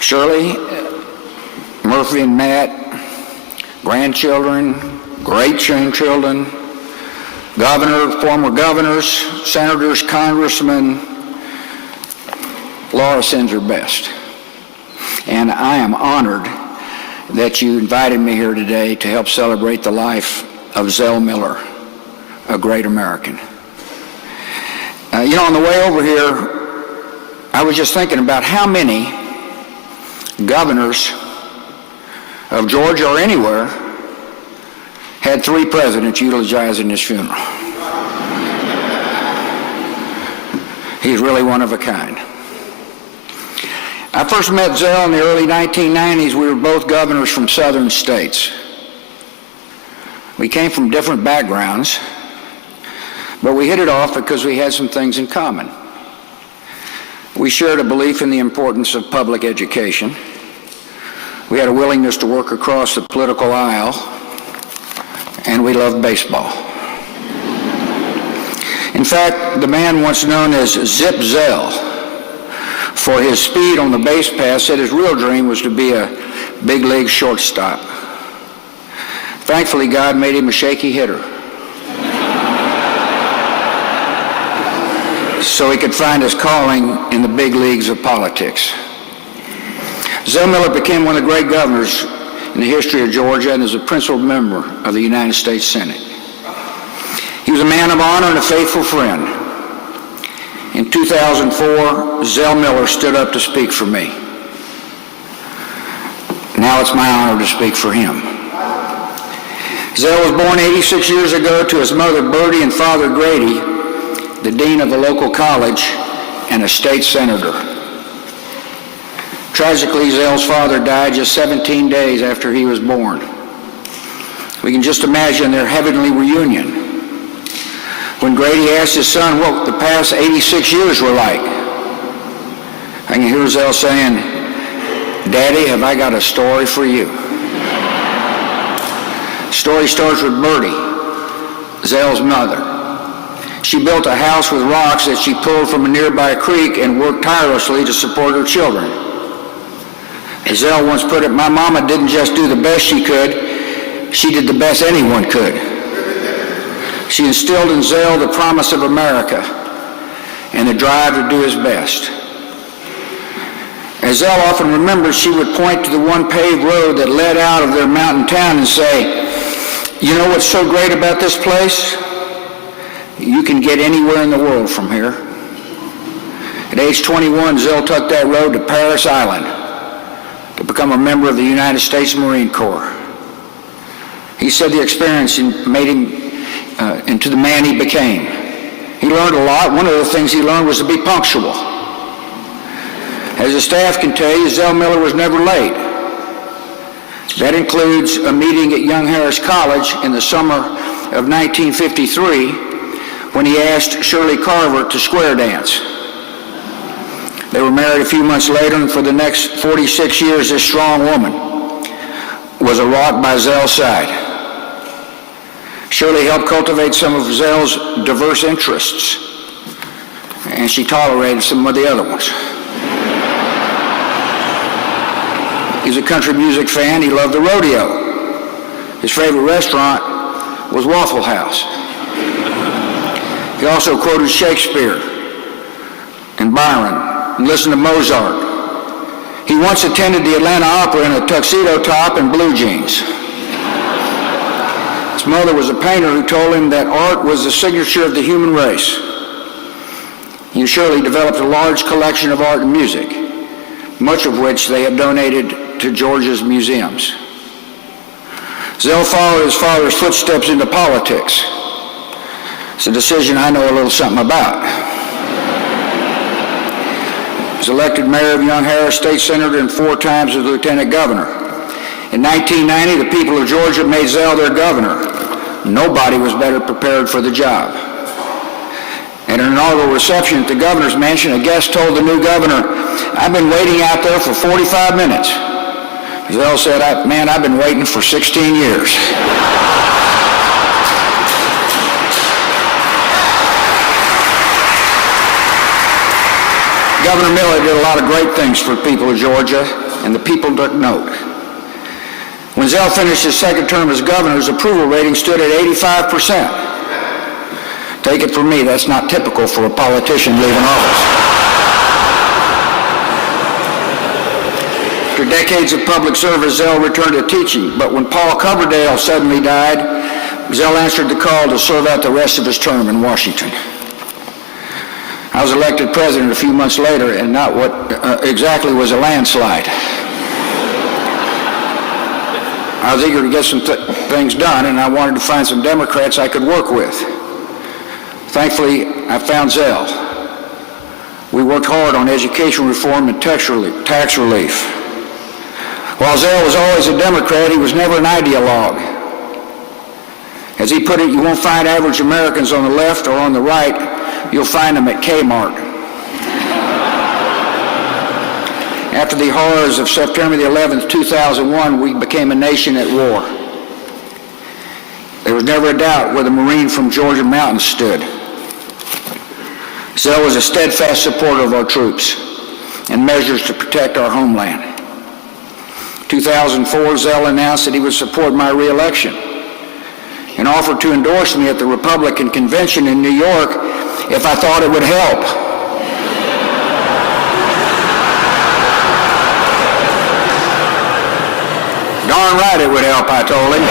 Shirley, Murphy and Matt, grandchildren, great-grandchildren, governor, former governors, senators, congressmen. Laura sends her best. And I am honored that you invited me here today to help celebrate the life of Zell Miller, a great American. On the way over here, I was just thinking about how many governors of Georgia or anywhere had 3 presidents eulogizing his funeral. He's really one of a kind. I first met Zell in the early 1990s. We were both governors from southern states. We came from different backgrounds, but we hit it off because we had some things in common. We shared a belief in the importance of public education. We had a willingness to work across the political aisle, and we loved baseball. In fact, the man once known as Zip Zell, for his speed on the base pass, said his real dream was to be a big league shortstop. Thankfully, God made him a shaky hitter, so he could find his calling in the big leagues of politics. Zell Miller became one of the great governors in the history of Georgia and is a principal member of the United States Senate. He was a man of honor and a faithful friend. In 2004, Zell Miller stood up to speak for me. Now it's my honor to speak for him. Zell was born 86 years ago to his mother Bertie and father Grady, the dean of the local college and a state senator. Tragically, Zell's father died just 17 days after he was born. We can just imagine their heavenly reunion when Grady asked his son what the past 86 years were like. I can hear Zell saying, "Daddy, have I got a story for you." The story starts with Bertie, Zell's mother. She built a house with rocks that she pulled from a nearby creek and worked tirelessly to support her children. As Zell once put it, "My mama didn't just do the best she could, she did the best anyone could." She instilled in Zell the promise of America and the drive to do his best. As Zell often remembered, she would point to the one paved road that led out of their mountain town and say, "You know what's so great about this place? You can get anywhere in the world from here." At age 21, Zell took that road to Parris Island to become a member of the United States Marine Corps. He said the experience made him into the man he became. He learned a lot. One of the things he learned was to be punctual. As the staff can tell you, Zell Miller was never late. That includes a meeting at Young Harris College in the summer of 1953 when he asked Shirley Carver to square dance. They were married a few months later, and for the next 46 years, this strong woman was a rock by Zell's side. Shirley helped cultivate some of Zell's diverse interests, and she tolerated some of the other ones. He's a country music fan. He loved the rodeo. His favorite restaurant was Waffle House. He also quoted Shakespeare and Byron and listened to Mozart. He once attended the Atlanta Opera in a tuxedo top and blue jeans. His mother was a painter who told him that art was the signature of the human race. He and Shirley developed a large collection of art and music, much of which they have donated to Georgia's museums. Zell followed his father's footsteps into politics. It's a decision I know a little something about. He was elected mayor of Young Harris, state senator, and 4 times as lieutenant governor. In 1990, the people of Georgia made Zell their governor. Nobody was better prepared for the job. At an inaugural reception at the governor's mansion, a guest told the new governor, "I've been waiting out there for 45 minutes. Zell said, "Man, I've been waiting for 16 years. Governor Miller did a lot of great things for the people of Georgia. and the people took note. When Zell finished his second term as governor, his approval rating stood at 85%. Take it from me, that's not typical for a politician leaving office. After decades of public service, Zell returned to teaching, but when Paul Coverdale suddenly died, Zell answered the call to serve out the rest of his term in Washington. I was elected president a few months later, and not what exactly was a landslide. I was eager to get some things done, and I wanted to find some Democrats I could work with. Thankfully, I found Zell. We worked hard on education reform and tax relief. While Zell was always a Democrat, he was never an ideologue. As he put it, you won't find average Americans on the left or on the right, you'll find them at Kmart. After the horrors of September the 11th, 2001, we became a nation at war. There was never a doubt where the Marine from Georgia mountains stood. Zell was a steadfast supporter of our troops and measures to protect our homeland. 2004, Zell announced that he would support my re-election and offered to endorse me at the Republican convention in New York if I thought it would help. Darn right it would help, I told him.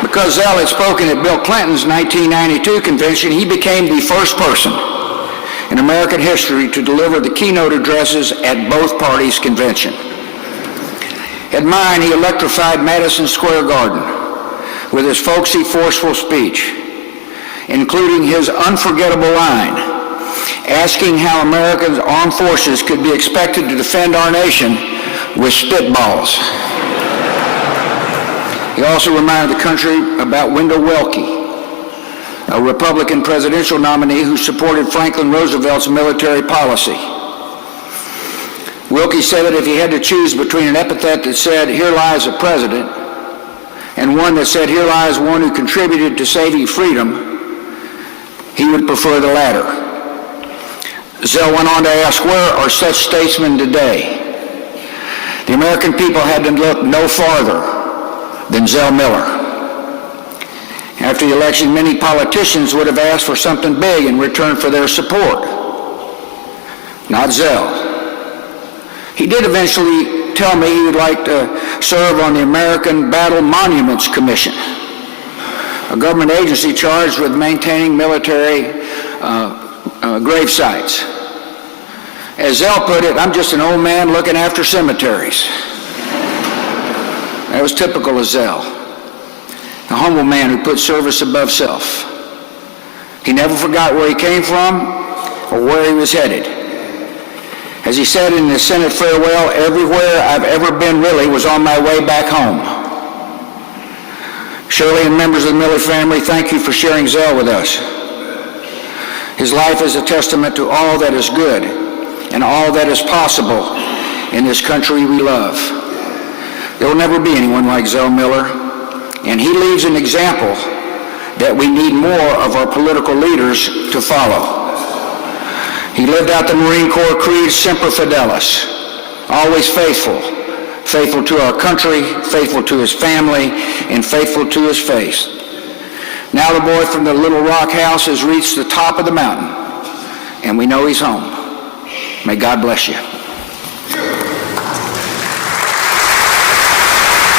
Because Zell had spoken at Bill Clinton's 1992 convention, he became the first person in American history to deliver the keynote addresses at both parties' convention. At mine, he electrified Madison Square Garden with his folksy, forceful speech, including his unforgettable line, asking how America's armed forces could be expected to defend our nation with spitballs. He also reminded the country about Wendell Willkie, a Republican presidential nominee who supported Franklin Roosevelt's military policy. Willkie said that if he had to choose between an epithet that said, "Here lies a president," and one that said, "Here lies one who contributed to saving freedom," he would prefer the latter. Zell went on to ask, where are such statesmen today? The American people had to look no farther than Zell Miller. After the election, many politicians would have asked for something big in return for their support. Not Zell. He did eventually tell me he would like to serve on the American Battle Monuments Commission, a government agency charged with maintaining military grave sites. As Zell put it, I'm just an old man looking after cemeteries. That was typical of Zell, a humble man who put service above self. He never forgot where he came from or where he was headed. As he said in his Senate farewell, everywhere I've ever been really was on my way back home. Shirley and members of the Miller family, thank you for sharing Zell with us. His life is a testament to all that is good and all that is possible in this country we love. There will never be anyone like Zell Miller, and he leaves an example that we need more of our political leaders to follow. He lived out the Marine Corps creed, Semper Fidelis, always faithful, faithful to our country, faithful to his family, and faithful to his faith. Now the boy from the little rock house has reached the top of the mountain, and we know he's home. May God bless you.